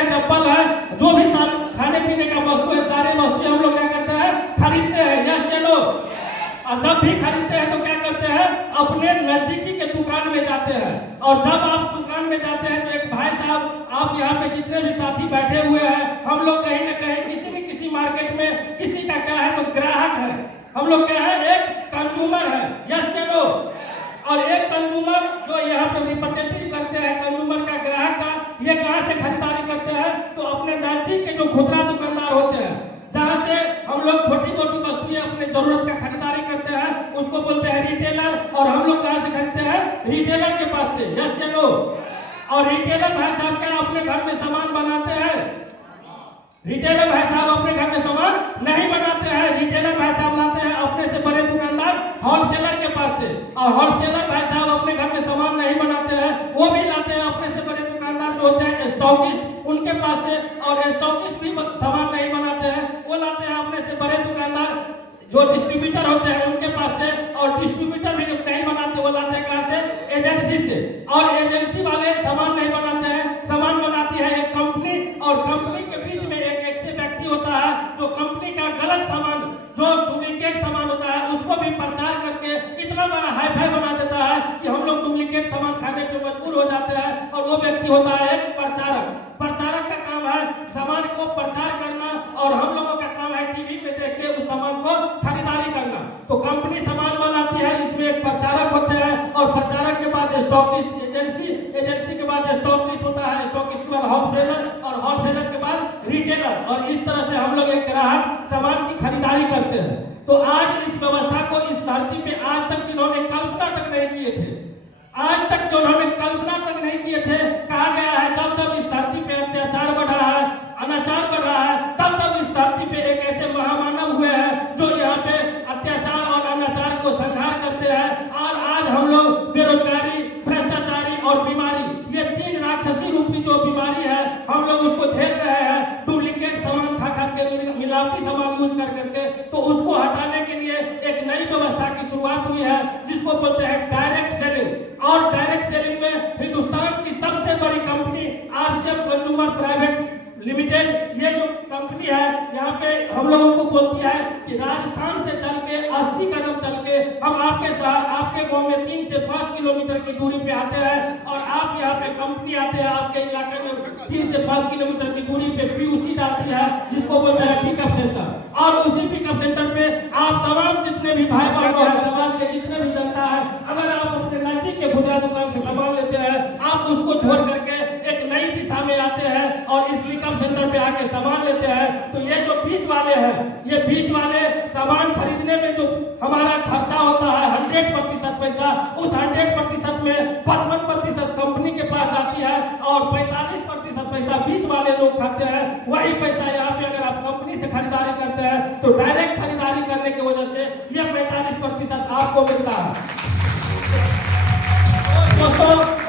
है, चप्पल है, जो भी खाने पीने का वस्तु है, सारे वस्तु हम लोग क्या करते हैं, खरीदते हैं। यस चलो, और जब भी खरीदते हैं तो क्या करते हैं, अपने नजदीकी के दुकान में जाते हैं। और जब आप दुकान में जाते हैं तो एक भाई साहब, आप यहाँ पे जितने भी साथी बैठे हुए हैं, हम लोग कहीं ना कहीं किसी न किसी मार्केट में किसी का क्या है तो ग्राहक है, हम लोग क्या है, एक कंज्यूमर है। यस चलो, और एक कंज्यूमर जो यहाँ पे रिप्रेजेंटेटिव करते हैं कंज्यूमर का, ग्राहक का, ये कहाँ से खरीदारी करते हैं, तो अपने नजदीक के जो खुदरा दुकानदार होते हैं, जहाँ से हम लोग छोटी छोटी वस्तुएं अपने जरूरत का खरीदारी करते हैं, उसको बोलते हैं रिटेलर। और हम लोग कहाँ से खरीदते हैं, रिटेलर के पास से। यस चलो, और रिटेलर भाई साहब क्या अपने घर में सामान बनाते हैं, रिटेलर भाई साहब अपने घर में सामान नहीं बनाते हैं। रिटेलर भाई साहब लाते हैं अपने से बड़े दुकानदार होलसेलर के पास से, और होलसेलर भाई साहब अपने घर में सामान नहीं बनाते हैं, वो भी लाते हैं अपने से बड़े दुकानदार जो होते हैं स्टॉकिस्ट, उनके पास से। और स्टॉकिस्ट भी सामान नहीं बनाते हैं, वो लाते हैं अपने से बड़े दुकानदार जो डिस्ट्रीब्यूटर होते हैं उनके पास से। और डिस्ट्रीब्यूटर भी नहीं बनाते, वो लाते हैं कहाँ से, एजेंसी से। और एजेंसी वाले सामान नहीं बनाते हैं, सामान बनाती है एक कंपनी। और कंपनी के बीच में एक ऐसे व्यक्ति होता है जो कंपनी का गलत सामान, जो डुप्लीकेट सामान होता है, उसको भी प्रचार करके इतना बड़ा हाई फाई बना देता है कि हम लोग डुप्लीकेट सामान खाने पे मजबूर हो जाते हैं। और वो व्यक्ति होता है एक प्रचारक। प्रचारक का काम है सामान को प्रचार करना, और हम लोगों का काम है टीवी पे देख के उस सामान को खरीदारी करना। तो कंपनी सामान बनाती है, इसमें एक प्रचारक होते हैं, और प्रचारक के बाद स्टॉकिस्ट, एजेंसी के बाद स्टॉकिस्ट होता है, स्टॉकिस्ट के बाद होलसेलर, और होलसेलर के बाद रिटेलर। और इस तरह से हम लोग एक ग्राहक सामान की खरीदारी करते हैं। तो आज इस व्यवस्था को इस धरती पे आज तक जिन्होंने कल्पना तक नहीं किए थे, आज तक जो उन्होंने कल्पना तक नहीं किए थे, कहा गया है जब जब इस धरती पे अत्याचार बढ़ रहा है, अनाचार बढ़ रहा है, तब तब इस धरती पे एक ऐसे महामानव हुए हैं जो यहाँ पे अत्याचार और अनाचार को संहार करते हैं। और आज हम लोग बेरोजगारी, भ्रष्टाचारी और बीमारी, ये तीन राक्षसी रूपी जो बीमारी है, हम लोग उसको झेल रहे हैं। डुप्लीकेट सामान खा खा के, मिलावटी सामान यूज कर करके, तो उसको हटाने के लिए एक नई व्यवस्था की शुरुआत हुई है, जिसको बोलते हैं डायरेक्ट सेलिंग। और डायरेक्ट सेलिंग में हिंदुस्तान की सबसे बड़ी company RCM consumer private limited, ये जो कंपनी है, यहाँ पे हम लोगों को बोलती है कि राजस्थान से चल के 80 कदम चल के हम आपके शहर, आपके गांव में 3 से 5 किलोमीटर की दूरी पे आते हैं। और आप यहाँ पे कंपनी आते हैं, आपके इलाके में 3 से 5 किलोमीटर की दूरी पे पीयूसी डालती है, जिसको बोलते हैं पिकअप सेंटर। और उसी पिकअप सेंटर पे आप तमाम जितने भी भाई बहनों हैं, समाज के जितने भी जनता है, अगर आप अपने नजदीक के खुदरा दुकान से सामान लेते हैं, आप उसको छोड़ करके एक नई दिशा में आते हैं और इस पिकअप सेंटर पे आके सामान लेते हैं। तो ये जो बीच वाले हैं, ये बीच वाले सामान खरीदने में जो हमारा खर्चा होता है 100% पैसा, उस 100% में 55% कंपनी के पास जाती है, और 45% पैसा बीच वाले लोग खाते हैं। वही पैसा यहाँ पे अगर आप कंपनी से खरीदारी करते हैं तो डायरेक्ट खरीदारी करने की वजह से ये 45% आपको मिलता है। दोस्तों